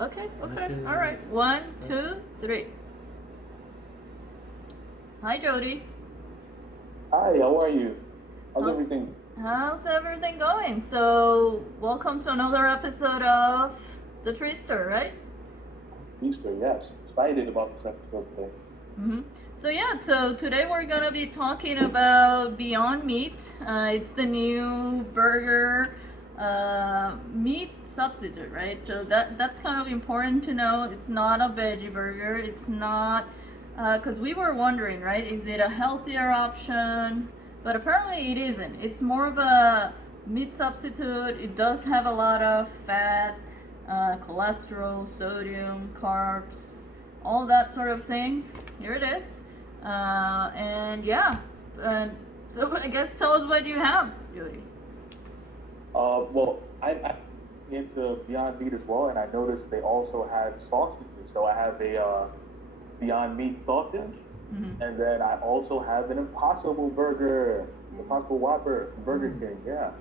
Okay. All right. 1, 2, 3. Hi, Jody. Hi, how are you? How's How- everything? How's everything going? So, welcome to another episode of The Treester, right? Easter, yes. Excited about this episode today. So today we're gonna be talking about Beyond Meat. It's the new burger meat substitute, right? So that's kind of important to know. It's not a veggie burger. It's not because we were wondering, right? Is it a healthier option? But apparently it isn't. It's more of a meat substitute. It does have a lot of fat, cholesterol, sodium, carbs, all that sort of thing. Here it is. So I guess tell us what you have, Judy. Well, I'm into Beyond Meat as well, and I noticed they also had sausages. So I have a Beyond Meat sausage, and then I also have an Impossible Burger, Impossible Whopper from Burger King. Yeah.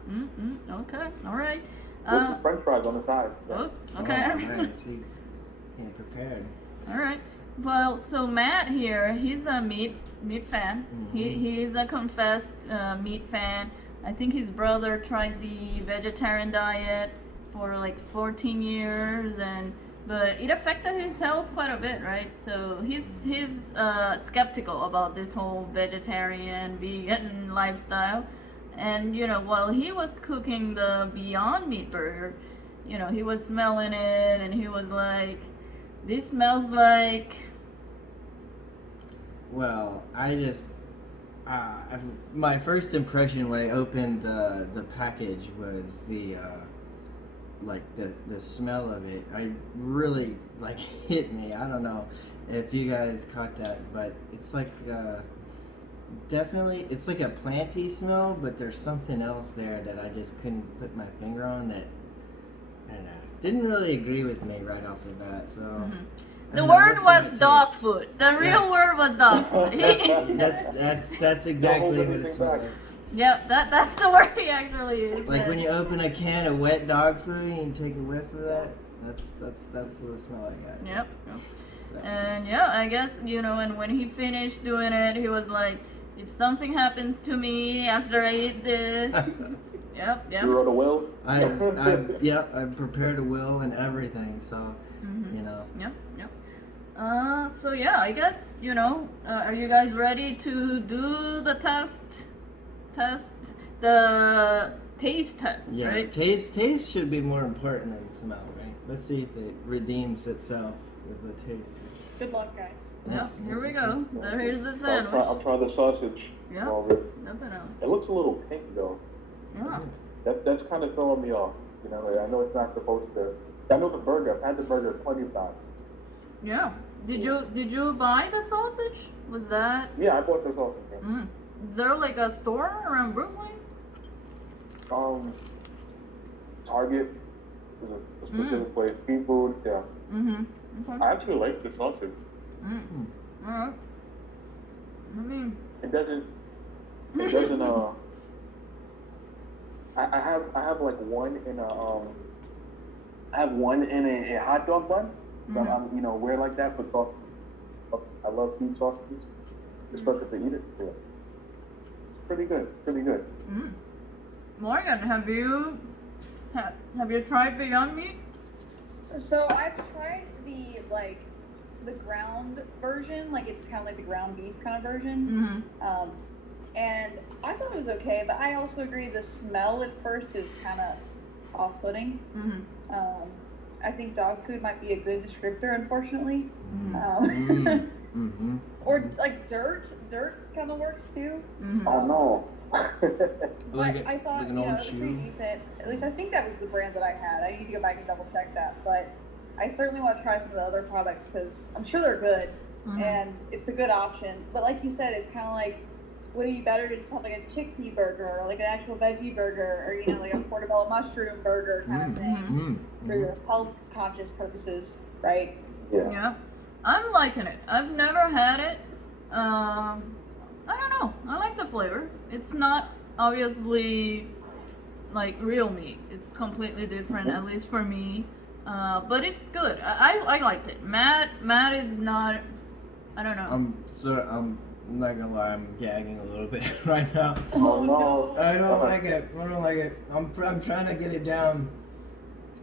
Okay. All right. With some French fries on the side. Oh, okay. Oh, nice. See, yeah, prepared. All right. Well, so Matt here, he's a meat fan. He's a confessed meat fan. I think his brother tried the vegetarian diet for like 14 years, but it affected his health quite a bit, right? So he's skeptical about this whole vegetarian, vegan lifestyle. And while he was cooking the Beyond Meat burger, he was smelling it, and he was like, "This smells like." Well, I just my first impression when I opened the package was the smell of it. I really hit me. I don't know if you guys caught that, but it's like definitely it's like a planty smell, but there's something else there that I just couldn't put my finger on that. I don't know. Didn't really agree with me right off the bat. So. The word was dog food. The real word was dog food. That's exactly what it smells like. Yep, that's the word he actually used. Like when you open a can of wet dog food and you take a whiff of that, that's the smell I got. Yep. And I guess and when he finished doing it, he was like, "If something happens to me after I eat this," yep. You wrote a will? I've prepared a will and everything, so Yep. I guess are you guys ready to do the test, the taste test? Yeah, right? Taste should be more important than smell, right? Let's see if it redeems itself with the taste. Good luck, guys. Yep, here we go. Here's the I'll sandwich. try the sausage. Yeah. It looks a little pink though. Yeah. That's kind of throwing me off. I know it's not supposed to. I know the burger. I've had the burger plenty of times. Yeah. Did you buy the sausage? Was that? Yeah, I bought the sausage. Yeah. Is there like a store around Brooklyn? Target is a specific place. Seafood, yeah. Okay. I actually like the sausage. All right. It doesn't. I have like one in a I have one in a hot dog bun. But I'm weird like that for sausage. I love beef sausages. It's perfect to eat it. Yeah. It's pretty good. Morgan, have you tried Beyond Meat? So I've tried the ground version, it's kind of like the ground beef kind of version. And I thought it was okay, but I also agree the smell at first is kind of off-putting. I think dog food might be a good descriptor, unfortunately. Or dirt kind of works too. Oh no. But I thought it was pretty decent. At least I think that was the brand that I had. I need to go back and double check that. But I certainly want to try some of the other products because I'm sure they're good and it's a good option. But like you said, it's kind of like, would it be better to just have like a chickpea burger or like an actual veggie burger or like a portobello mushroom burger kind of thing for your health conscious purposes, right? Yeah. I'm liking it. I've never had it. I don't know. I like the flavor. It's not obviously like real meat. It's completely different, at least for me. But it's good. I liked it. Matt is not. I don't know. I'm not gonna lie, I'm gagging a little bit right now. Oh no! I don't like it. I don't like it. I'm trying to get it down.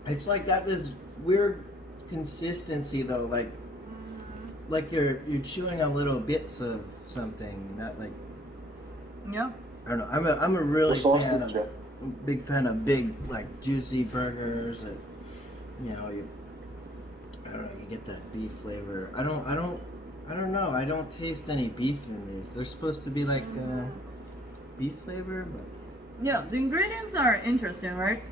It's like got this weird consistency though, like you're chewing on little bits of something, not like. Yeah. I don't know. I'm a really big fan of big like juicy burgers that I don't know, you get that beef flavor. I don't know. I don't taste any beef in these. They're supposed to be like beef flavor, but yeah, the ingredients are interesting, right?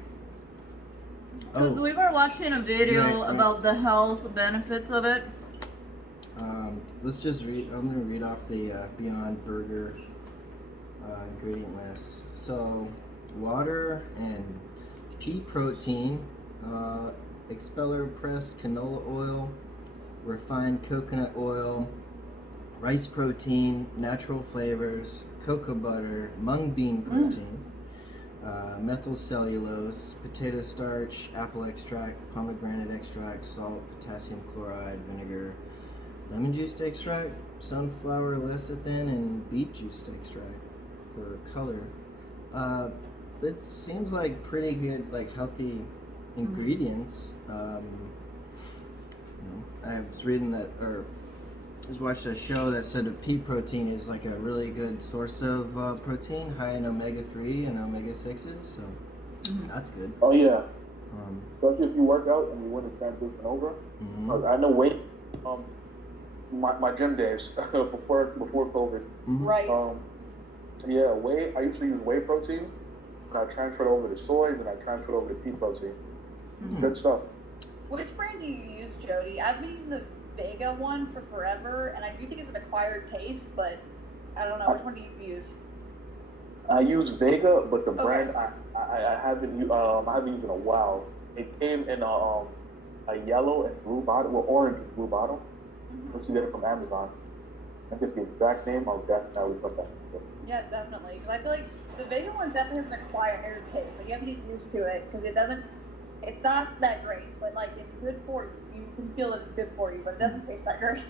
Because we were watching a video about the health benefits of it. Let's just read. I'm gonna read off the Beyond Burger ingredient list. So, water and pea protein, expeller pressed canola oil, refined coconut oil, rice protein, natural flavors, cocoa butter, mung bean protein, methyl cellulose, potato starch, apple extract, pomegranate extract, salt, potassium chloride, vinegar, lemon juice extract, sunflower lecithin, and beet juice extract for color. It seems like pretty good, like healthy ingredients. I was reading that, or just watched a show that said that pea protein is like a really good source of protein, high in omega-3 and omega-6s, so that's good. Oh yeah. Especially if you work out and you want to transition over. I know weight. My gym days before COVID. Right. Yeah, whey. I used to use whey protein. And I transferred over to soy, and I transferred over to pea protein. Good stuff. Which brand do you use, Jody? I've been using the Vega one for forever, and I do think it's an acquired taste, but I don't know. Which one do you use? I use Vega, but the brand I haven't used in a while. It came in a yellow and blue bottle, well, orange and blue bottle. Once you get it from Amazon, I get the exact name. I'll definitely put that. Yeah, definitely. Because I feel like the Vega one definitely has an acquired taste. Like you have to get used to it because it's not that great, but like it's good for you. You can feel that it's good for you, but it doesn't taste that great.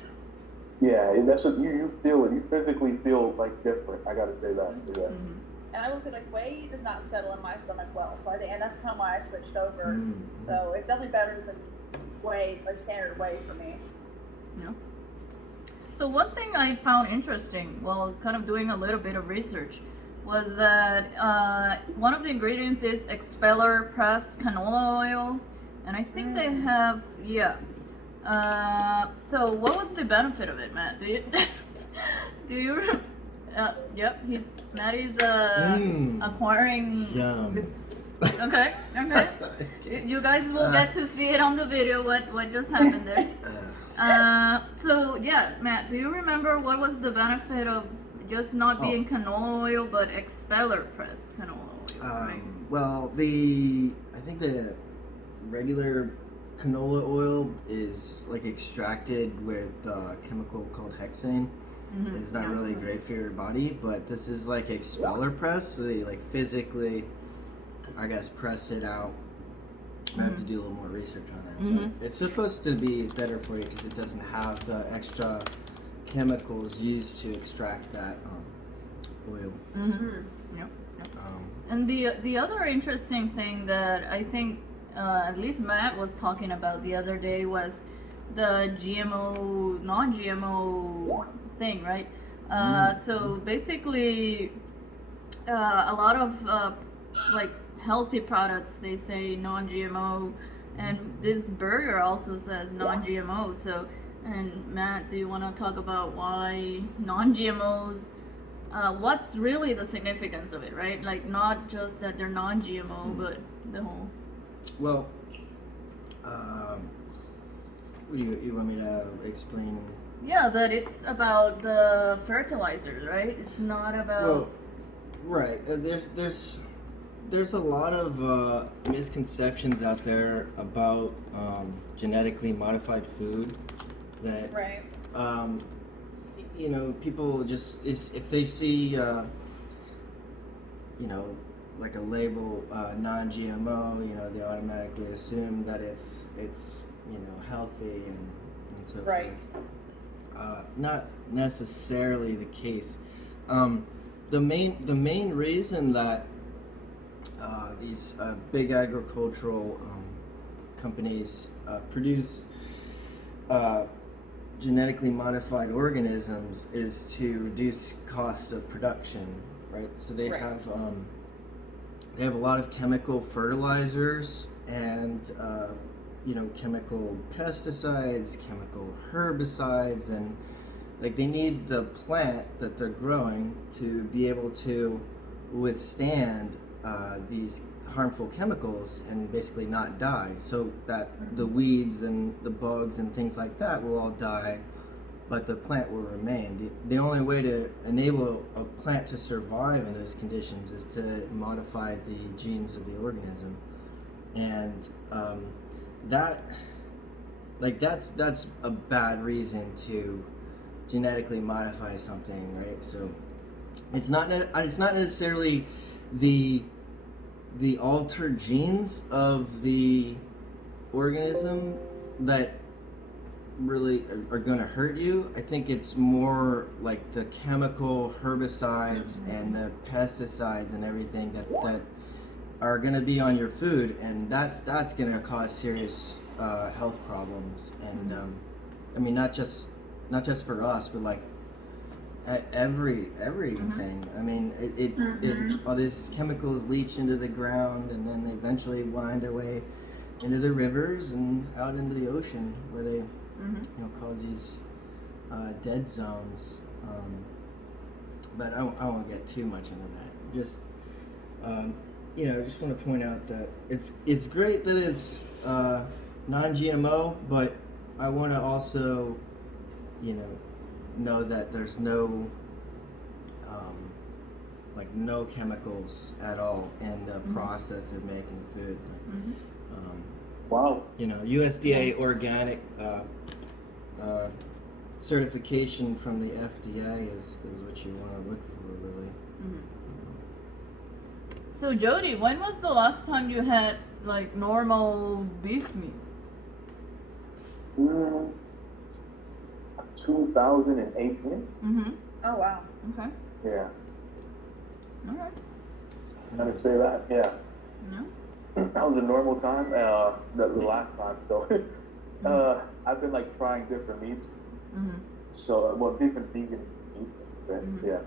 Yeah, that's what you feel it. You physically feel like different. I gotta say that. Yeah. And I will say, like, whey does not settle in my stomach well, so I think, and that's kind of why I switched over. So it's definitely better than whey, like standard whey for me. Yeah. So one thing I found interesting while kind of doing a little bit of research was that one of the ingredients is expeller pressed canola oil, and I think they have so what was the benefit of it, Matt? Do you yep, Matt is acquiring. Okay. You guys will get to see it on the video what just happened there. So yeah, Matt, do you remember what was the benefit of just not being canola oil but expeller pressed canola oil? Right? Well, I think the regular canola oil is like extracted with a chemical called hexane. It's not really great for your body, but this is like expeller press, so they like physically, I guess, press it out. I have to do a little more research on that. But it's supposed to be better for you because it doesn't have the extra chemicals used to extract that oil. Yep. And the other interesting thing that I think at least Matt was talking about the other day was the GMO, non-GMO thing, right? So basically, a lot of like healthy products, they say non-GMO, and this burger also says non-GMO. So, and Matt, do you want to talk about why non-GMOs? What's really the significance of it, right? Like not just that they're non-GMO, but the whole. Well, what do you want me to explain? Yeah, that it's about the fertilizers, right? It's not about. Well, right. There's a lot of misconceptions out there about genetically modified food that people just if they see like a label non-GMO, you know, they automatically assume that it's you know, healthy and so Right. forth. Not necessarily the case. The main reason that these big agricultural companies produce genetically modified organisms is to reduce cost of production, right? So they Right. have a lot of chemical fertilizers and you know, chemical pesticides, chemical herbicides, and like they need the plant that they're growing to be able to withstand these harmful chemicals and basically not die, so that the weeds and the bugs and things like that will all die, but the plant will remain. The only way to enable a plant to survive in those conditions is to modify the genes of the organism, and that's a bad reason to genetically modify something, right? So it's not necessarily the altered genes of the organism that really are going to hurt you. I think it's more like the chemical herbicides and the pesticides and everything that are going to be on your food, and that's going to cause serious health problems. And I mean, not just for us, but like everything. I mean, it all these chemicals leach into the ground, and then they eventually wind their way into the rivers and out into the ocean, where they you know, cause these dead zones. But I won't get too much into that. Just you know, I just want to point out that it's great that it's non-GMO, but I want to also, you know that there's no like no chemicals at all in the process of making food. Wow. You know, USDA organic certification from the FDA is what you want to look for, really. So Jody, when was the last time you had like normal beef meat? 2018. Oh wow. Okay. Yeah. All right. I'm gonna say that. Yeah. No. That was a normal time. The last time. So I've been like trying different meats. So well, different vegan meats. Yeah.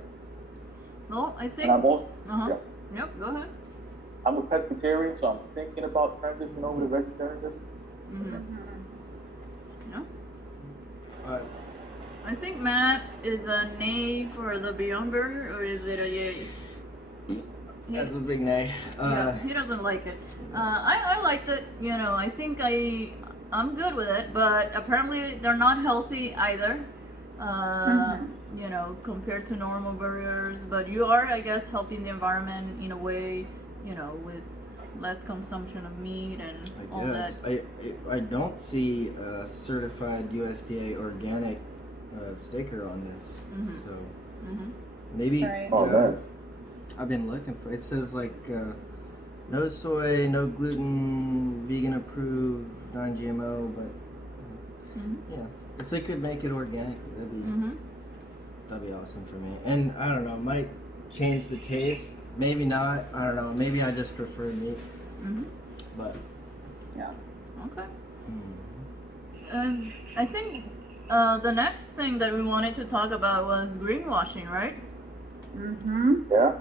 Well, I think. And I'm also, yeah. Yep. Go ahead. I'm a pescatarian, so I'm thinking about transitioning over to vegetarianism. No. I think Matt is a nay for the Beyond Burger, or is it a yay? That's a big nay. Yeah, he doesn't like it. I liked it. You know, I think I'm good with it, but apparently they're not healthy either. You know, compared to normal burgers. But you are, I guess, helping the environment in a way. You know, with less consumption of meat and all that. I don't see a certified USDA organic sticker on this, so maybe. Right. Oh man. I've been looking for. It says like no soy, no gluten, vegan approved, non-GMO. But yeah, if they could make it organic, that'd be awesome for me. And I don't know, might change the taste. Maybe not. I don't know. Maybe I just prefer meat. But Yeah. Okay. I think the next thing that we wanted to talk about was greenwashing, right? Yeah.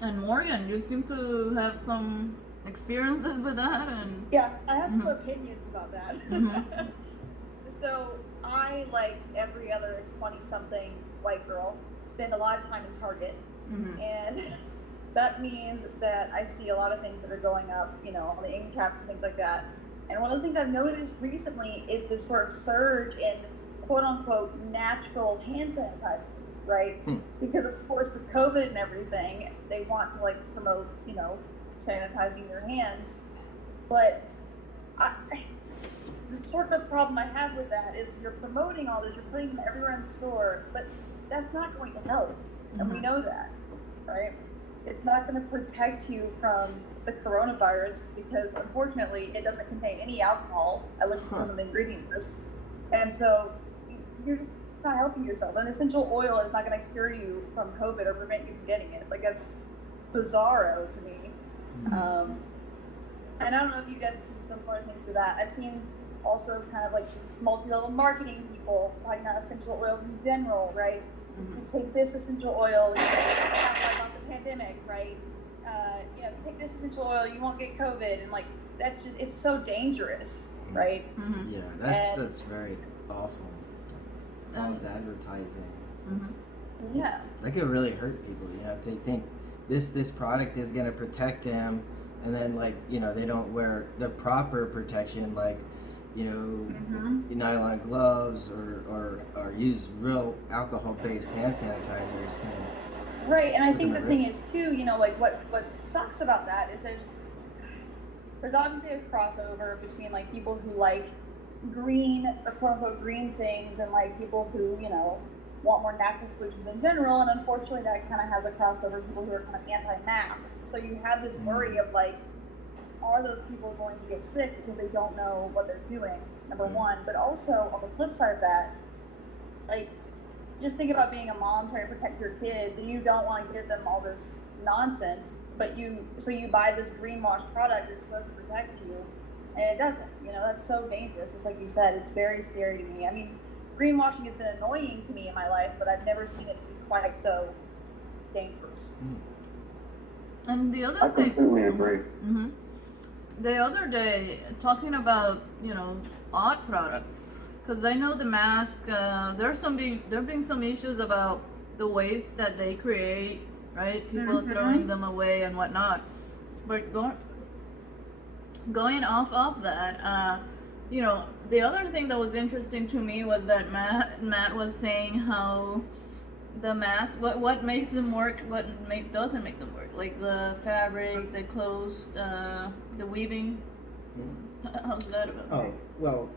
And Morgan, you seem to have some experiences with that, and Yeah, I have some opinions about that. So I, like every other 20-something white girl, spend a lot of time in Target, and that means that I see a lot of things that are going up, you know, on the end caps and things like that. And one of the things I've noticed recently is this sort of surge in quote-unquote natural hand sanitizers, right? Because of course with COVID and everything, they want to like promote, you know, sanitizing your hands. But the sort of problem I have with that is you're promoting all this, you're putting them everywhere in the store, but that's not going to help. And we know that, right? it's not going to protect you from the coronavirus because unfortunately it doesn't contain any alcohol. I looked at some of the ingredient lists, and so you're just not helping yourself. An essential oil is not going to cure you from COVID or prevent you from getting it. Like, that's bizarro to me. And I don't know if you guys have seen similar things to that. I've seen also kind of like multi-level marketing people talking about essential oils in general, right? You take this essential oil, you know, about the pandemic, right? You know, take this essential oil, you won't get COVID, and like that's just, it's so dangerous, right? Yeah, that's very awful. False advertising. Yeah, that could really hurt people. You know, if they think this product is gonna protect them, and then like, you know, they don't wear the proper protection, like, you know, nylon gloves or use real alcohol-based hand sanitizers. Right, and I think the thing is too, you know, like what sucks about that is there's obviously a crossover between like people who like green or quote unquote green things and like people who, you know, want more natural solutions in general, and unfortunately that kind of has a crossover with people who are kind of anti-mask. So you have this worry of like, are those people going to get sick because they don't know what they're doing, number one, but also on the flip side of that, like, just think about being a mom trying to protect your kids and you don't want to give them all this nonsense, but you buy this greenwash product that's supposed to protect you, and it doesn't. You know, that's so dangerous. It's like you said, it's very scary to me. I mean, greenwashing has been annoying to me in my life, but I've never seen it be quite so dangerous. And the other I thing, completely agree. the other day, talking about, you know, odd products, because I know the mask, there have been some issues about the waste that they create, right? People throwing them away and whatnot. But going off of that, you know, the other thing that was interesting to me was that Matt was saying how the mask, what makes them work, doesn't make them work, like the fabric, the clothes, the weaving. How's that about? Oh, well,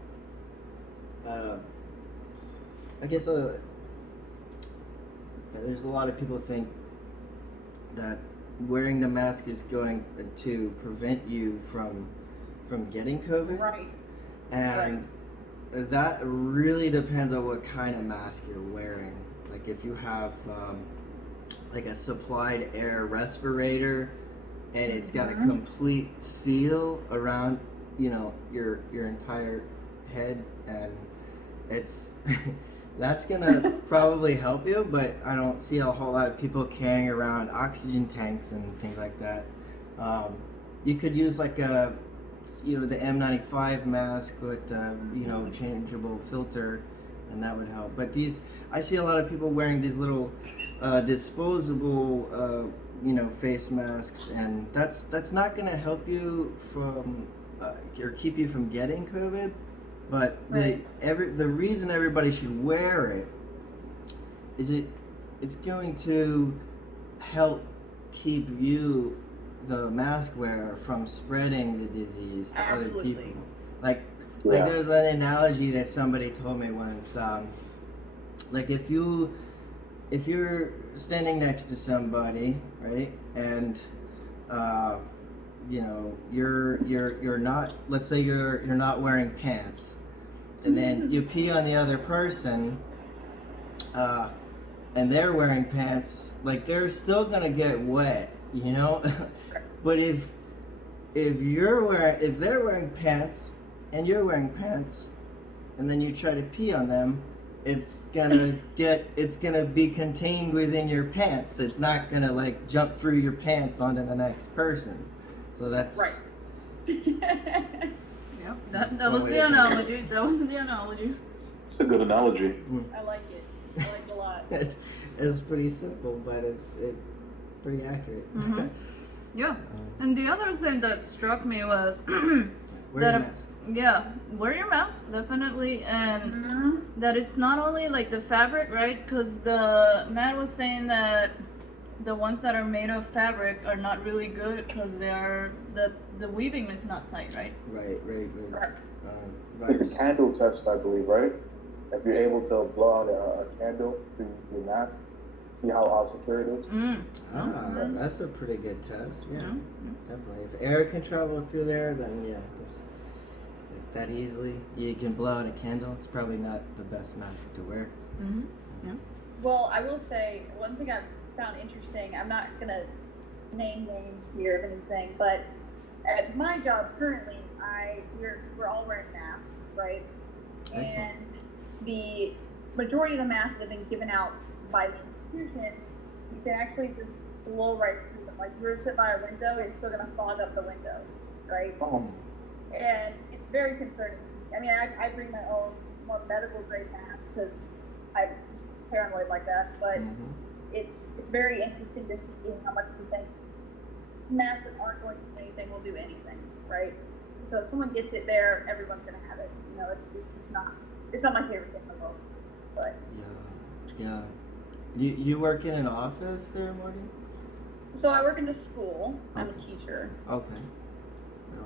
I guess there's a lot of people think that wearing the mask is going to prevent you from getting COVID. Right. And that really depends on what kind of mask you're wearing. Like if you have like a supplied air respirator and it's got a complete seal around, you know, your entire head, and it's that's gonna probably help you, but I don't see a whole lot of people carrying around oxygen tanks and things like that. You could use like a, you know, the N95 mask with you know, changeable filter, and that would help. But I see a lot of people wearing these little disposable you know, face masks, and that's not going to help you from or keep you from getting COVID. But the reason everybody should wear it is it's going to help keep you, the mask wearer, from spreading the disease to other people. Like there's an analogy that somebody told me once. Like if you're standing next to somebody, right, and you know, you're not, let's say you're not wearing pants, and then you pee on the other person, and they're wearing pants, like they're still gonna get wet, you know. But if they're wearing pants and you're wearing pants, and then you try to pee on them, it's gonna be contained within your pants. It's not gonna like jump through your pants onto the next person. So that's right. Yep, that was the analogy. That was the analogy. It's a good analogy. I like it. I like it a lot. It's pretty simple, but it's pretty accurate. Yeah, and the other thing that struck me was wear your mask. Yeah, wear your mask, definitely, and that it's not only like the fabric, right? Because Matt was saying that the ones that are made of fabric are not really good because the weaving is not tight, right? Right. It's a candle test, I believe, right? If you're able to blow out a candle through your mask, see how secure it is. That's a pretty good test. Yeah, definitely. If air can travel through there, then yeah, that easily. You can blow out a candle. It's probably not the best mask to wear. Yeah. Well, I will say one thing I've found interesting. I'm not gonna name names here of anything, but at my job currently, we're all wearing masks, right? Excellent. And the majority of the masks that have been given out by the institution, you can actually just blow right through them. Like, you're sitting by a window, it's still gonna fog up the window, right? And it's very concerning to me. I mean, I bring my own more medical grade mask because I'm just paranoid like that, but it's very interesting to see how much we think masks that aren't going to do anything will do anything, right? So if someone gets it there, everyone's gonna have it. You know, it's not my favorite thing in the world, but yeah. You work in an office there, Morgan? So I work in the school. I'm a teacher. Okay.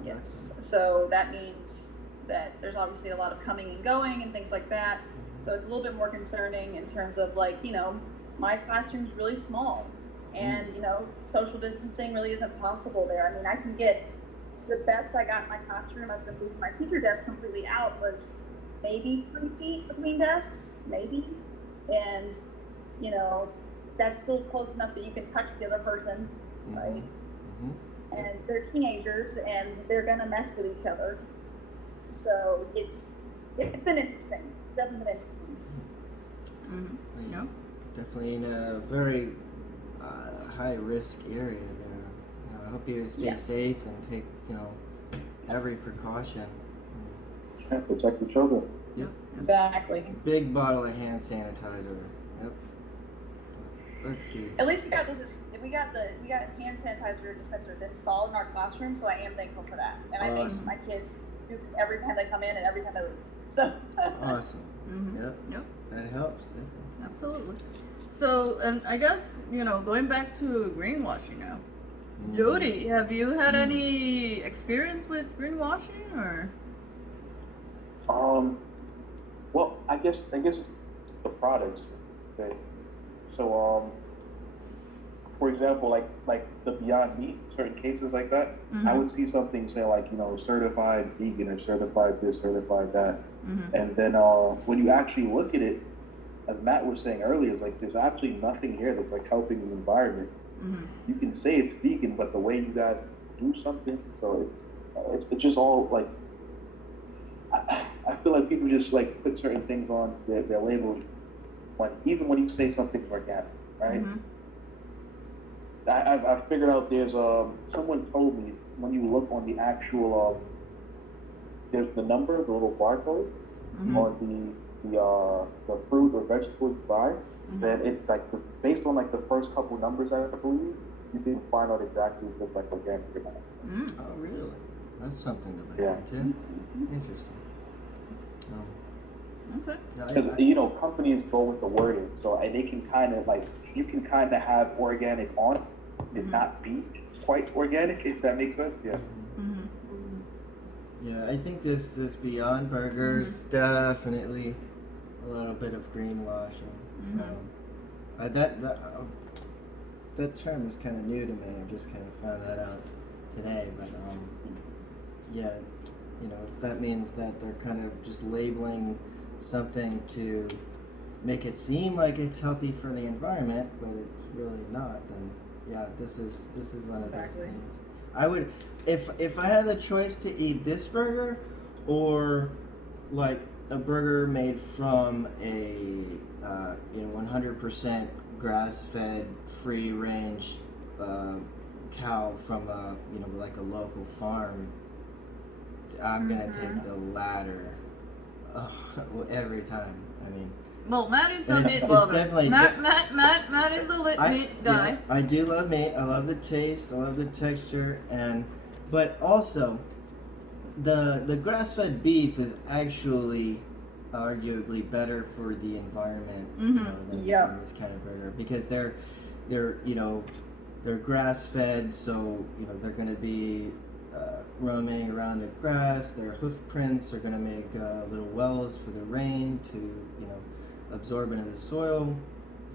Yes. So that means that there's obviously a lot of coming and going and things like that. So it's a little bit more concerning in terms of, like, you know, my classroom's really small, and you know, social distancing really isn't possible there. I mean, I can get the best I got in my classroom. I've been moving my teacher desk completely out was maybe 3 feet between desks, maybe, and you know, that's still close enough that you can touch the other person, right? And they're teenagers and they're gonna mess with each other. So it's been interesting. It's definitely been interesting. Yeah. Definitely in a very high risk area there. You know, I hope you stay safe and take, you know, every precaution. Protect the children. Yep. Exactly. Big bottle of hand sanitizer. Yep. Let's see. At least we got hand sanitizer dispensers installed in our classroom, so I am thankful for that. And I make my kids use it every time they come in and every time they leave. So awesome. Yep. That helps, definitely. Absolutely. So, and I guess, you know, going back to greenwashing now. Jody, have you had any experience with greenwashing, or? Well, I guess the products. Okay. So, for example, like the Beyond Meat, certain cases like that, I would see something say, like, you know, certified vegan or certified this, certified that, and then when you actually look at it, as Matt was saying earlier, it's like there's actually nothing here that's like helping the environment. You can say it's vegan, but the way you gotta do something, so it's just all like, I feel like people just like put certain things on their labels, even when you say something's organic, right? I figured out there's someone told me when you look on the actual there's the number, the little barcode on the fruit or vegetables you buy, then it's like based on like the first couple numbers, I believe, you can find out exactly if it's like organic or not. Oh, really? That's something to look into. Interesting. Okay. Because you know, companies go with the wording, so they can kind of like, you can kind of have organic on it and not be quite organic, if that makes sense. Yeah. Yeah, I think this Beyond Burger is definitely a little bit of greenwashing. That term is kind of new to me. I just kind of found that out today. But yeah, you know, if that means that they're kind of just labeling something to make it seem like it's healthy for the environment, but it's really not, then yeah, this is one of those things. I would, if I had a choice to eat this burger or like a burger made from a 100% grass-fed, free-range cow from a like a local farm, I'm gonna take the latter every time. I mean, well, Matt is a meat lover. Matt is the meat guy. Yeah, I do love meat. I love the taste. I love the texture, but also the grass-fed beef is actually arguably better for the environment, than this kind of burger, because they're grass-fed, so they're going to be roaming around the grass. Their hoof prints are going to make little wells for the rain to absorb into the soil,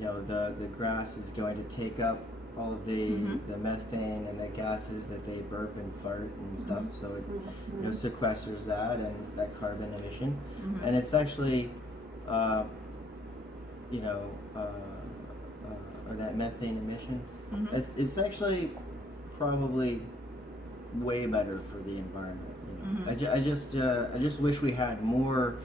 the grass is going to take up all of the methane and the gases that they burp and fart and stuff, so it sequesters that and that carbon emission, and it's actually or that methane emission. It's actually probably way better for the environment. I just wish we had more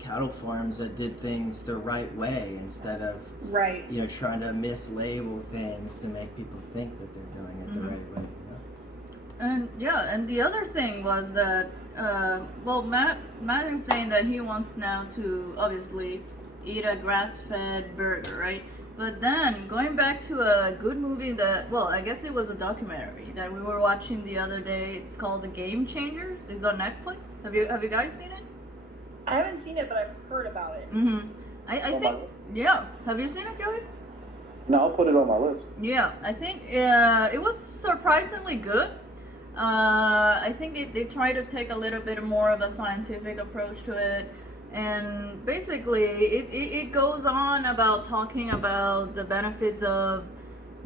cattle farms that did things the right way instead of trying to mislabel things to make people think that they're doing it the right way. And the other thing was that Matt is saying that he wants now to obviously eat a grass-fed burger, right? But then going back to a good movie that, I guess it was a documentary that we were watching the other day. It's called The Game Changers. It's on Netflix. Have you guys seen it? I haven't seen it, but I've heard about it. I think, Have you seen it, Joey? No, I'll put it on my list. Yeah, I think it was surprisingly good. I think they try to take a little bit more of a scientific approach to it. And basically, it goes on about talking about the benefits of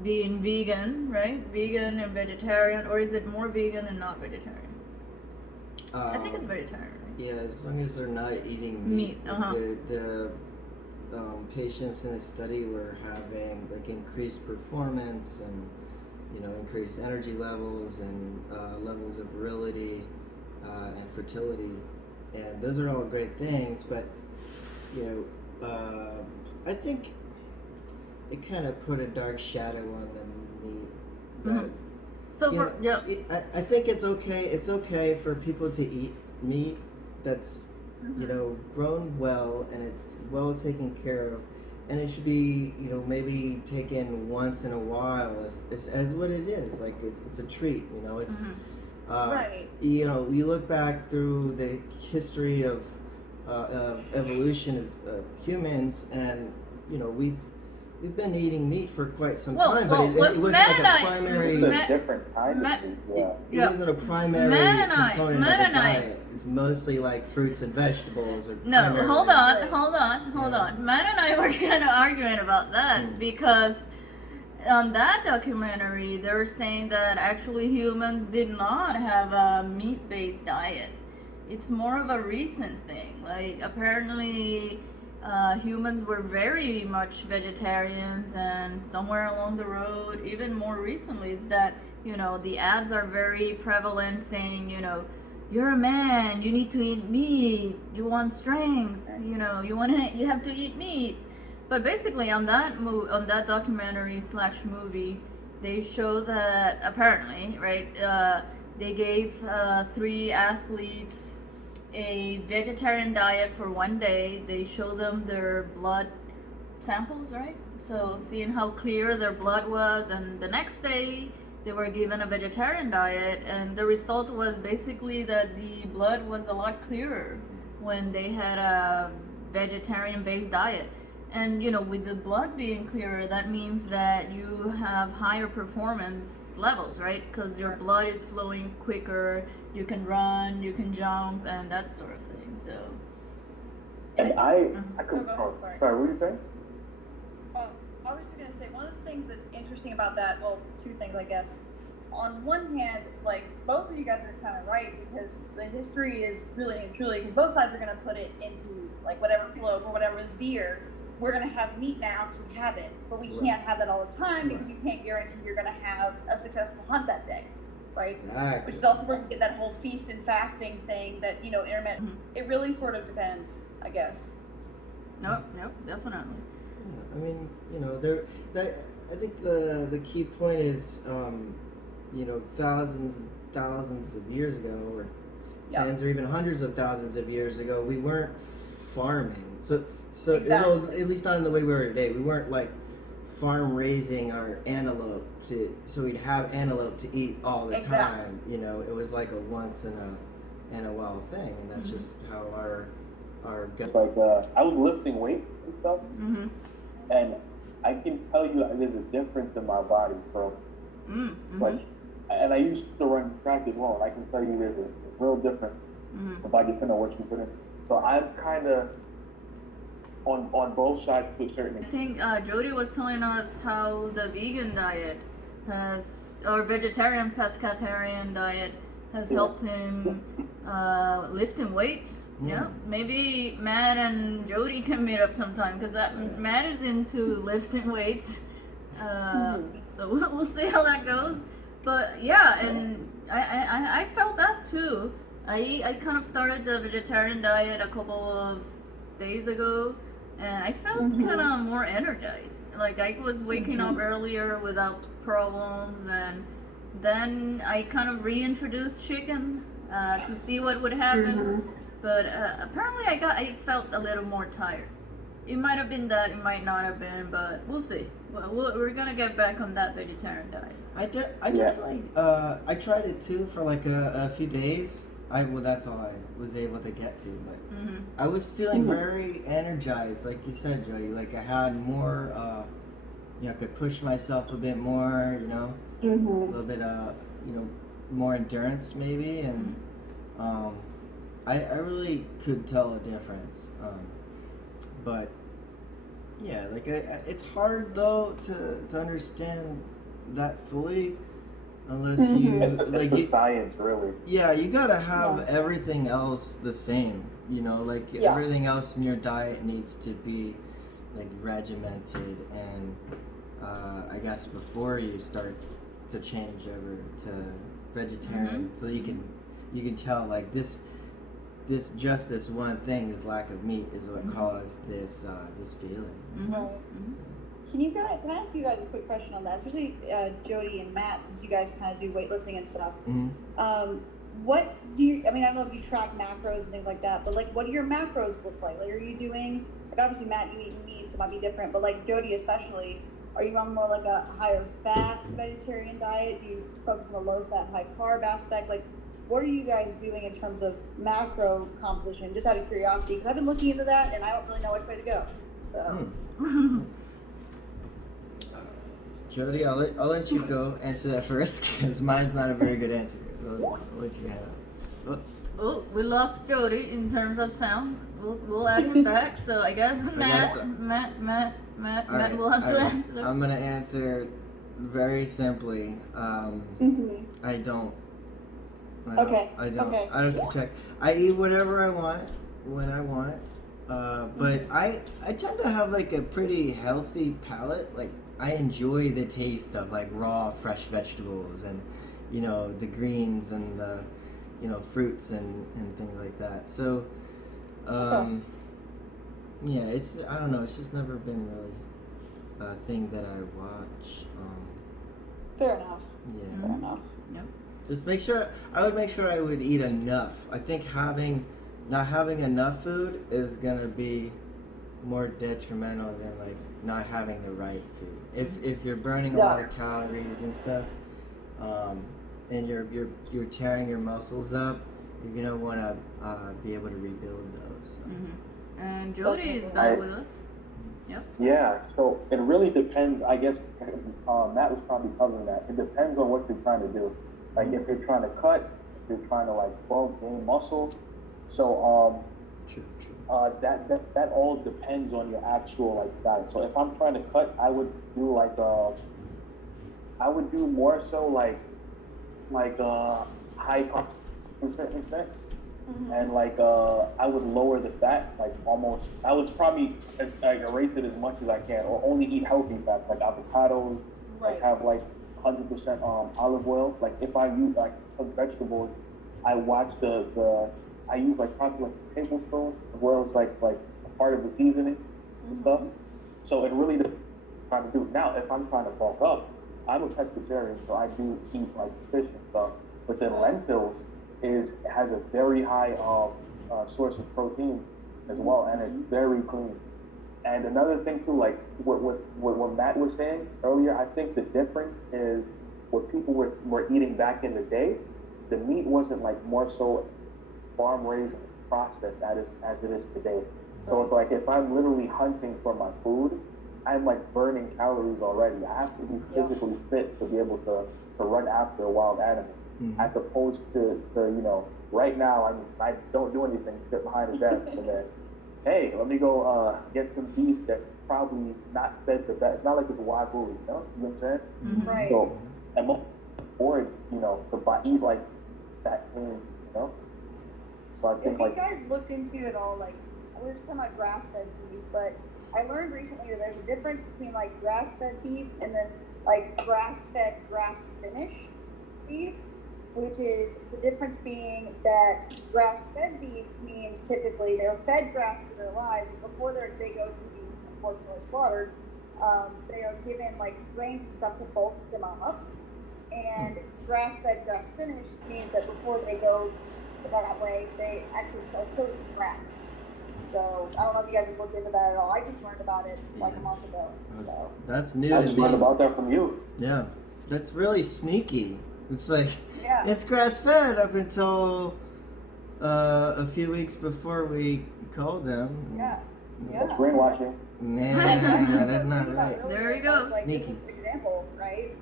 being vegan, right? Vegan and vegetarian, or is it more vegan and not vegetarian? I think it's vegetarian. Yeah, as long as they're not eating meat. The patients in the study were having increased performance and increased energy levels and levels of virility and fertility, and those are all great things. But I think it kind of put a dark shadow on the meat. So I think it's okay. It's okay for people to eat meat that's grown well and it's well taken care of, and it should be maybe taken once in a while as what it is. Like it's a treat. It's right. You look back through the history of evolution of humans, and we've been eating meat for quite some time, but it wasn't like a primary. It's a different kind of meat. It wasn't a primary component of the diet. It's mostly like fruits and vegetables. No, hold on. Matt and I were kind of arguing about that because on that documentary, they were saying that actually humans did not have a meat-based diet. It's more of a recent thing. Like apparently. Humans were very much vegetarians, and somewhere along the road, even more recently, it's that the ads are very prevalent, saying you're a man, you need to eat meat, you want strength, you have to eat meat. But basically, on that documentary / movie, they show that apparently, right, they gave 3 athletes a vegetarian diet for one day. They show them their blood samples, right? So seeing how clear their blood was, and the next day they were given a vegetarian diet, and the result was basically that the blood was a lot clearer when they had a vegetarian-based diet. And with the blood being clearer, that means that you have higher performance levels, right? Because your blood is flowing quicker, you can run, you can jump, and that sort of thing. So. And I could. Sorry, what were you saying? I was just gonna say one of the things that's interesting about that. Well, 2 things, I guess. On one hand, both of you guys are kind of right, because the history is really and truly, because both sides are gonna put it into whatever float or whatever is deer. We're going to have meat now because we have it, but we can't have that all the time because you can't guarantee you're going to have a successful hunt that day, right? Exactly. Which is also where you get that whole feast and fasting thing that, intermittent. It really sort of depends, I guess. Nope, definitely. Yeah, I mean, I think the key point is, thousands and thousands of years ago, or tens or even hundreds of thousands of years ago, we weren't farming. So exactly. At least not in the way we are today. We weren't farm raising our antelope so we'd have antelope to eat all the time. It was like a once in a while thing, and that's just how our it's I was lifting weights and stuff, and I can tell you there's a difference in my body from and I used to run track as well, and I can tell you there's a real difference if I depend on what you put in. So I'm kind of on both sides to a certain I extent. think Jody was telling us how the vegan diet or vegetarian pescatarian diet has helped him lifting weights. Yeah, maybe Matt and Jody can meet up sometime because Matt is into lifting weights. So we'll see how that goes. But yeah, and I felt that too. I kind of started the vegetarian diet a couple of days ago, and I felt kind of more energized. Like I was waking up earlier without problems, and then I kind of reintroduced chicken to see what would happen. But apparently I felt a little more tired. It might have been that, it might not have been, but we'll see. We're gonna get back on that vegetarian diet. I definitely I tried it too for like a few days. That's all I was able to get to, but I was feeling very energized, like you said, Jody. Like I had more, I could push myself a bit more, a little bit, more endurance maybe, and I really could tell a difference. But yeah, like it's hard though to understand that fully. Unless you it's science, really. Yeah, you gotta have everything else the same. Everything else in your diet needs to be like regimented, and I guess before you start to change over to vegetarian, so you can tell like this one thing, this lack of meat, is what caused this feeling. Can I ask you guys a quick question on that, especially Jody and Matt, since you guys kind of do weightlifting and stuff. What do you, I don't know if you track macros and things like that, but like what do your macros look like? Like are you doing, like obviously Matt, you eat meat, so it might be different, but like Jody especially, are you on more like a higher fat vegetarian diet? Do you focus on the low fat, high carb aspect? Like what are you guys doing in terms of macro composition, just out of curiosity? Because I've been looking into that and I don't really know which way to go. So. Jody, I'll let you go answer that first, because mine's not a very good answer. I'll let you have it. Oh, we lost Jody in terms of sound. We'll add him back. So I guess Matt will have to answer. I'm gonna answer very simply. I don't keep track. I eat whatever I want when I want. But I tend to have like a pretty healthy palate. Like I enjoy the taste of like raw, fresh vegetables, and the greens and the fruits and things like that. So yeah, I don't know. It's just never been really a thing that I watch. Fair enough. Yeah. Fair enough. Yep. Just I would make sure I would eat enough. I think not having enough food is gonna be more detrimental than like not having the right food. If you're burning a lot of calories and stuff, and you're tearing your muscles up, you're gonna want to be able to rebuild those. So. And Jody is back with us. Yep. Yeah, so it really depends. I guess Matt was probably covering that. It depends on what you're trying to do. Like if you're trying to cut, if you're trying to like bulk, gain muscle. So that all depends on your actual like diet. So if I'm trying to cut, I would do I would do more so like high carb to a certain extent, and I would lower the fat, like almost. I would probably erase it as much as I can, or only eat healthy fats like avocados. Like have like 100% olive oil. Like if I use like cooked vegetables, I watch I use like probably like a tablespoon as well as like a part of the seasoning and stuff. So it really depends what I'm trying to do. Now, if I'm trying to bulk up, I'm a pescatarian, so I do eat like fish and stuff. But then lentils has a very high source of protein as well, and it's very clean. And another thing too, like what Matt was saying earlier, I think the difference is what people were eating back in the day. The meat wasn't like more so farm raised and processed as it is today. So it's like if I'm literally hunting for my food, I'm like burning calories already. I have to be physically fit to be able to run after a wild animal. as opposed to right now, I mean, I don't do anything, sit behind a desk, and then, hey, let me go get some beef that's probably not fed the best. It's not like it's wagyu, you know what I'm saying? Mm-hmm. Right. So I'm bored, to eat like that clean, So I think If you guys looked into it all, like, we were just talking about grass-fed beef, but I learned recently that there's a difference between like grass-fed beef and then like grass-fed, grass-finished beef, which is the difference being that grass-fed beef means typically they're fed grass to their lives before they go to be unfortunately slaughtered. They are given like grains and stuff to bulk them up, and grass-fed, grass-finished means that before they go that way, they actually are still eating rats. So I don't know if you guys have looked into that at all. I just learned about it like a month ago. So that's new I to just me. learned about that from you. Yeah, that's really sneaky. It's like yeah. it's grass-fed up until a few weeks before we called them. Yeah. That's greenwashing. Man, that's not right. There you go. Like, Sneaky. this is an example, right?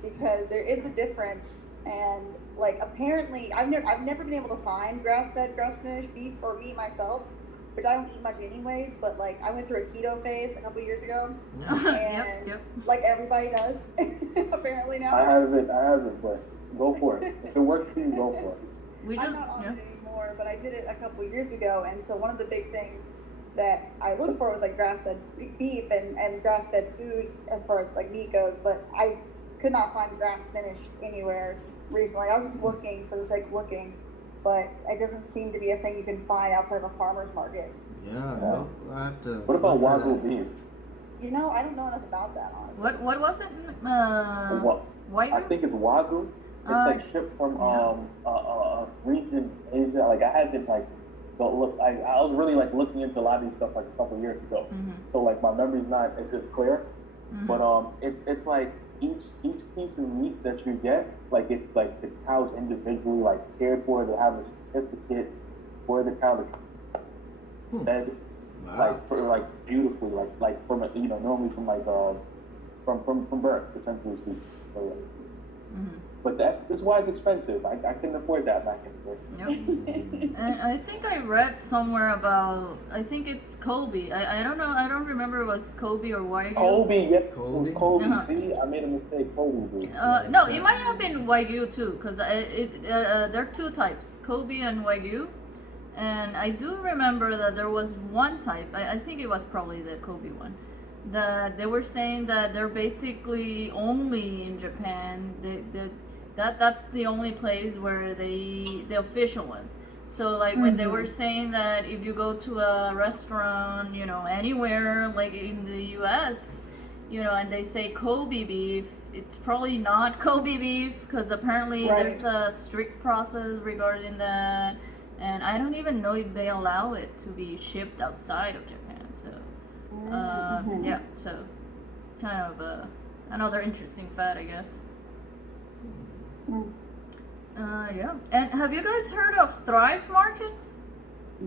Because there is a difference, and like apparently, I've never been able to find grass-fed, grass-finished beef or meat myself, which I don't eat much anyways. But like, I went through a keto phase a couple years ago, and Yep. like everybody does, apparently now. I haven't, but go for it. If it works for you, go for it. We just I'm not on it anymore, but I did it a couple years ago, and so one of the big things that I looked for was like grass-fed beef and grass-fed food as far as like meat goes, but I could not find grass-finished anywhere recently. I was just looking for the sake of looking, but it doesn't seem to be a thing you can find outside of a farmer's market. Yeah, well, I have to. What about look for wagyu that. beef? I don't know enough about that, honestly. what was it? I Wagyu? think it's wagyu. It's like shipped from region Asia. Like I haven't like look. I was really like looking into a lot of these stuff like a couple years ago. Mm-hmm. So like my memory's not it's just clear. Mm-hmm. But it's like each piece of meat that you get, like it's like the cow's individually like cared for. They have a certificate where the cow is fed, like beautifully, like from normally from like from birth, essentially speaking. So, Mm-hmm. but that's why it's expensive. I couldn't afford that back in the day. Yep. And I think I read somewhere about, I think it's Kobe. I don't know, I don't remember if it was Kobe or Wagyu. Kobe, yep. Kobe? Kobe. Uh-huh. See, I made a mistake. Kobe, dude. No, it might have been Wagyu too, because there are two types, Kobe and Wagyu. And I do remember that there was one type, I think it was probably the Kobe one, that they were saying that they're basically only in Japan. That's the only place where the official ones. So like when they were saying that if you go to a restaurant, anywhere like in the US, and they say Kobe beef, it's probably not Kobe beef, because apparently there's a strict process regarding that, and I don't even know if they allow it to be shipped outside of Japan. So yeah, so kind of another interesting fact, I guess. Yeah. And have you guys heard of Thrive Market?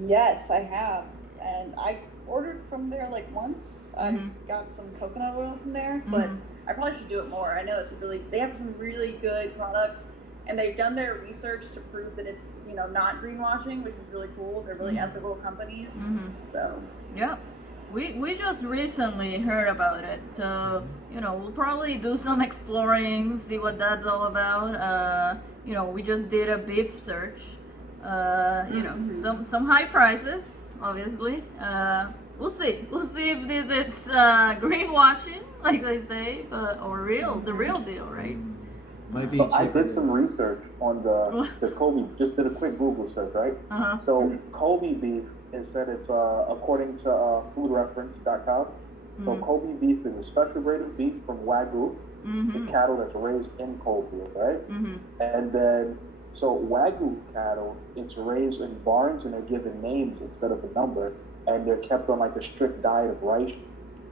Yes, I have, and I ordered from there like once. I got some coconut oil from there, but I probably should do it more. I know they have some really good products, and they've done their research to prove that it's not greenwashing, which is really cool. They're really ethical companies. So yeah. We just recently heard about it, so we'll probably do some exploring, see what that's all about. We just did a beef search. Some high prices, obviously. We'll see if this is greenwashing, like they say, or the real deal, right? Might be So I cheaper did some research on the Kobe. Just did a quick Google search, right? So Kobe beef. Instead, it's according to foodreference.com. So Kobe beef is a special grade of beef from wagyu, the cattle that's raised in Kobe, right? And then, so wagyu cattle, it's raised in barns and they're given names instead of a number, and they're kept on like a strict diet of rice,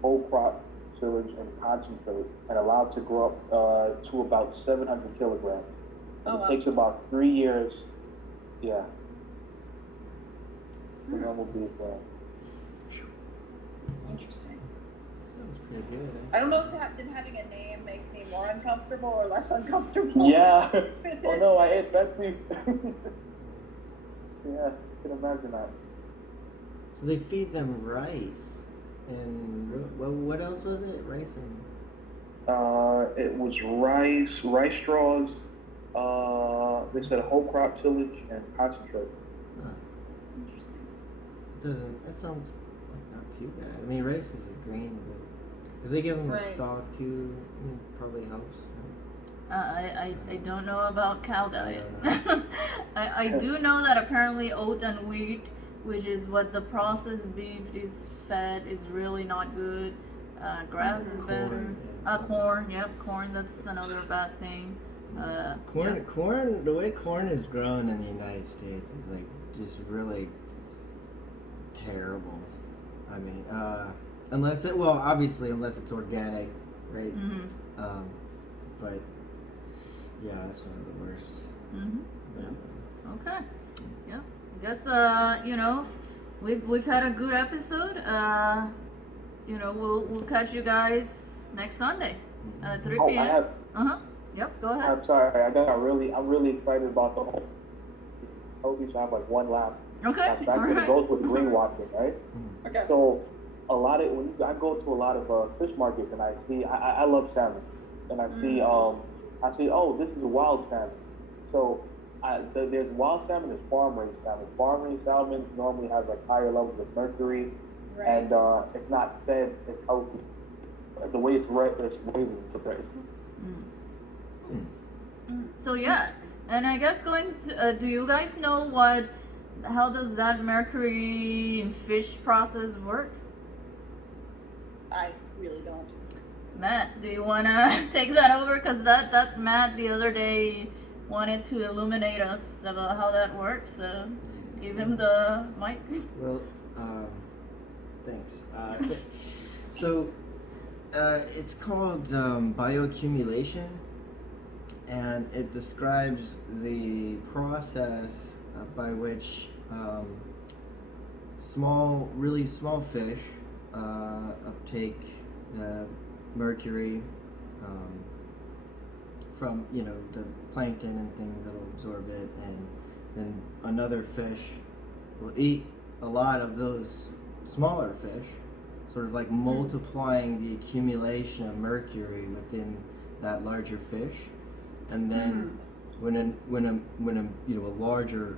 whole crop, silage, and concentrate, and allowed to grow up to about 700 kilograms. And it takes about 3 years. Yeah. The normal beef. interesting. sounds pretty good. I don't know if having a name makes me more uncomfortable or less uncomfortable. Yeah. Oh no, I ate Betsy. Yeah, I can imagine that. So they feed them rice, and what else was it? Rice and. It was rice straws. They said whole crop tillage and concentrate. Huh. Interesting. That sounds like not too bad. I mean, rice is a grain, but if they give them a stalk too, it probably helps. I don't know about cow diet. I I do know that apparently oat and wheat, which is what the processed beef is fed, is really not good. Grass is better. Corn, yep, corn. That's another bad thing. Corn. The way corn is grown in the United States is like just really terrible. I mean, unless it's organic, right? Mm-hmm. But yeah, that's one of the worst. Mm-hmm. Yeah. Okay. Yeah. I guess we've had a good episode. We'll catch you guys next Sunday at 3 p.m. Yep. Go ahead. I'm sorry. I'm really excited about the whole. Toby, so I have like one last. Okay. Fact. All right. It goes with greenwashing, right? Okay. So I go to a lot of fish markets and I see I love salmon, and I see this is a wild salmon. So there's wild salmon, there's farm raised salmon. Farm raised salmon normally has like higher levels of mercury, and it's not fed as healthy. The way it's raised, So yeah, and I guess do you guys know how does that mercury in fish process work? I really don't. Matt, do you wanna take that over? Because that Matt the other day wanted to illuminate us about how that works. So give him the mic. Well, thanks. So it's called bioaccumulation, and it describes the process by which really small fish uptake the mercury from the plankton and things that will absorb it, and then another fish will eat a lot of those smaller fish, sort of like multiplying the accumulation of mercury within that larger fish, and then when a larger,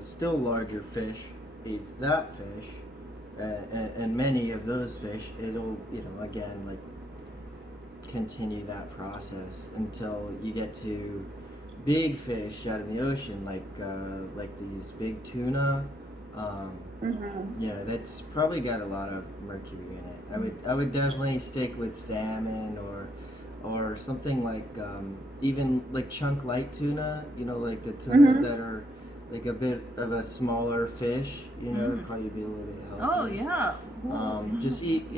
still larger fish eats that fish, and many of those fish, it'll again like continue that process until you get to big fish out in the ocean, like these big tuna. That's probably got a lot of mercury in it. I would definitely stick with salmon or something like even like chunk light tuna. Like the tuna that are like a bit of a smaller fish. It'd probably be a little bit healthier. Oh yeah. Just eat.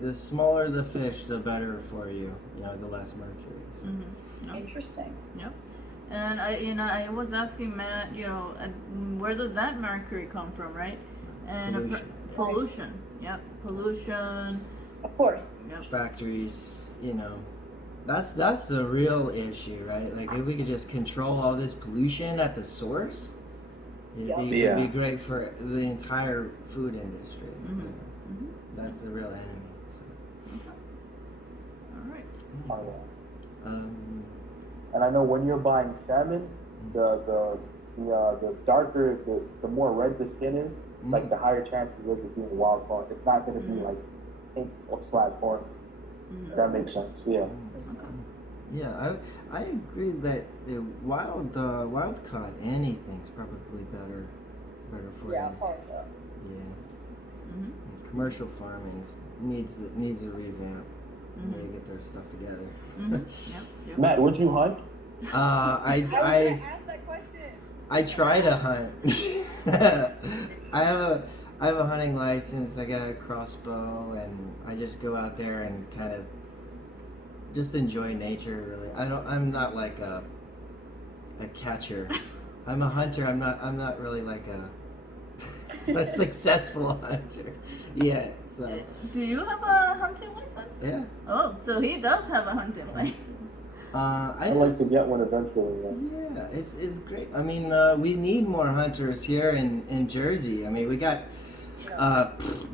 The smaller the fish, the better for you. The less mercury. So. Yep. Interesting. Yep. And I was asking Matt, where does that mercury come from, right? And pollution. Yep. Pollution. Of course. Yep. Factories. That's the real issue, right? Like if we could just control all this pollution at the source, it'd be great for the entire food industry. That's the real enemy. So. All right. And I know when you're buying salmon, the darker, the more red the skin is, like the higher chances is of being wild caught. It's not going to be like pink or / orange. That makes sense. Yeah. Yeah, I agree that wild caught anything's probably better for you. Yeah, probably so. Yeah. Commercial farming needs a revamp. They get their stuff together. Yep. Matt, would you hunt? I was gonna ask that question. I try to hunt. I have a hunting license. I got a crossbow, and I just go out there and kind of just enjoy nature. Really, I'm not like a catcher. I'm a hunter. I'm not really like a successful hunter yet. So. Do you have a hunting license? Yeah. Oh, so he does have a hunting license. I'd like to get one eventually. Yeah, it's great. I mean, we need more hunters here in Jersey. I mean, we got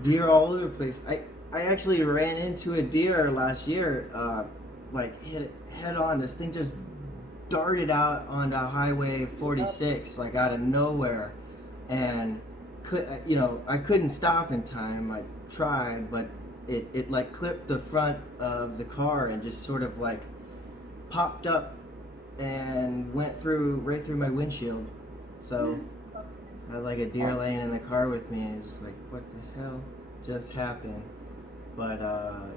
deer all over the place. I actually ran into a deer last year, like hit it head on. This thing just darted out onto Highway 46, like out of nowhere, and I couldn't stop in time. I tried, but it like clipped the front of the car and just sort of like popped up and went right through my windshield. So I had like a deer laying in the car with me, and it's like, what the hell just happened? But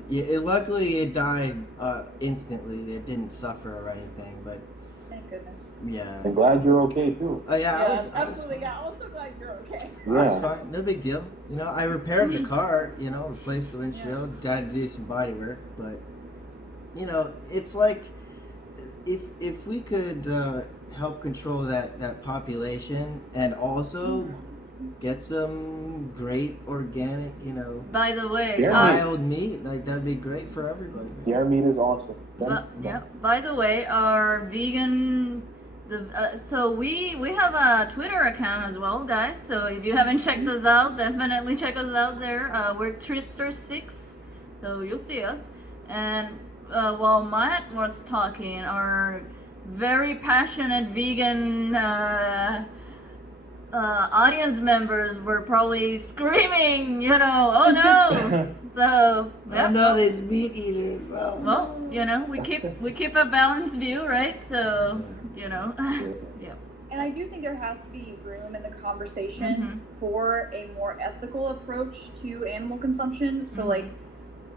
luckily it died instantly. It didn't suffer or anything. But thank goodness. Yeah. I'm glad you're okay too. Absolutely. Yeah, also glad you're okay. That's fine. No big deal. I repaired the car. Replaced the windshield. Got to do some body work, but it's like if we could help control that population and also get some great organic, By the way, wild meat, like that'd be great for everybody. Deer meat is awesome. yeah. By the way, our vegan, so we have a Twitter account as well, guys. So if you haven't checked us out, definitely check us out there. We're Trister6, so you'll see us. And while Matt was talking, our very passionate vegan audience members were probably screaming, oh no. So I know these meat eaters. Oh, well, we keep a balanced view, right? So yeah. And I do think there has to be room in the conversation for a more ethical approach to animal consumption. So like,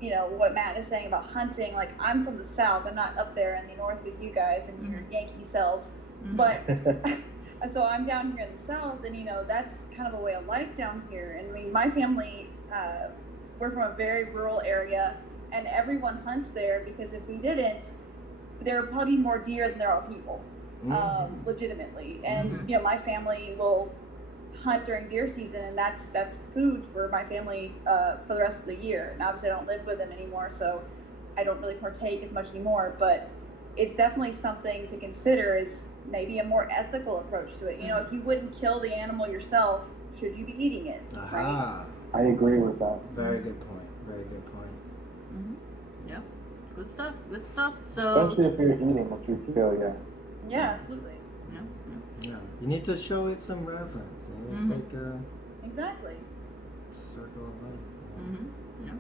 what Matt is saying about hunting, like I'm from the South, I'm not up there in the North with you guys and your Yankee selves, but so I'm down here in the South, and that's kind of a way of life down here. And I mean, my family, we're from a very rural area, and everyone hunts there because if we didn't, there would probably be more deer than there are people, legitimately. And my family will hunt during deer season, and that's food for my family for the rest of the year. And obviously I don't live with them anymore, so I don't really partake as much anymore, but it's definitely something to consider, is maybe a more ethical approach to it. If you wouldn't kill the animal yourself, should you be eating it? Right? I agree with that. Very good point. Yeah, good stuff. So especially if you're eating what you kill, Yeah, absolutely. Yeah, you need to show it some reverence. It's like exactly circle of life. Yeah.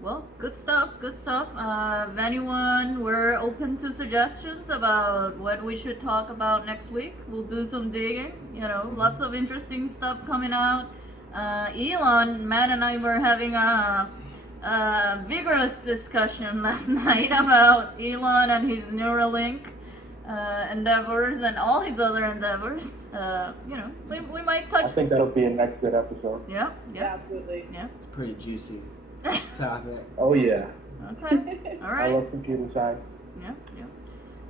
Well, good stuff. If anyone, we're open to suggestions about what we should talk about next week. We'll do some digging. Lots of interesting stuff coming out. Elon, Matt and I were having a vigorous discussion last night about Elon and his Neuralink endeavors and all his other endeavors. We might touch. I think that'll be a next good episode. Yeah, absolutely. Yeah, it's pretty juicy topic. Oh yeah. Okay. All right. I love computer science. Yeah.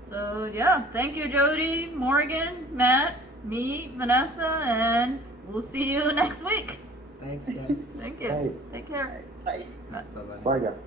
So yeah, thank you, Jody, Morgan, Matt, me, Vanessa, and we'll see you next week. Thanks, guys. Thank you. Bye. Take care. Bye. Bye-bye. Bye, guys.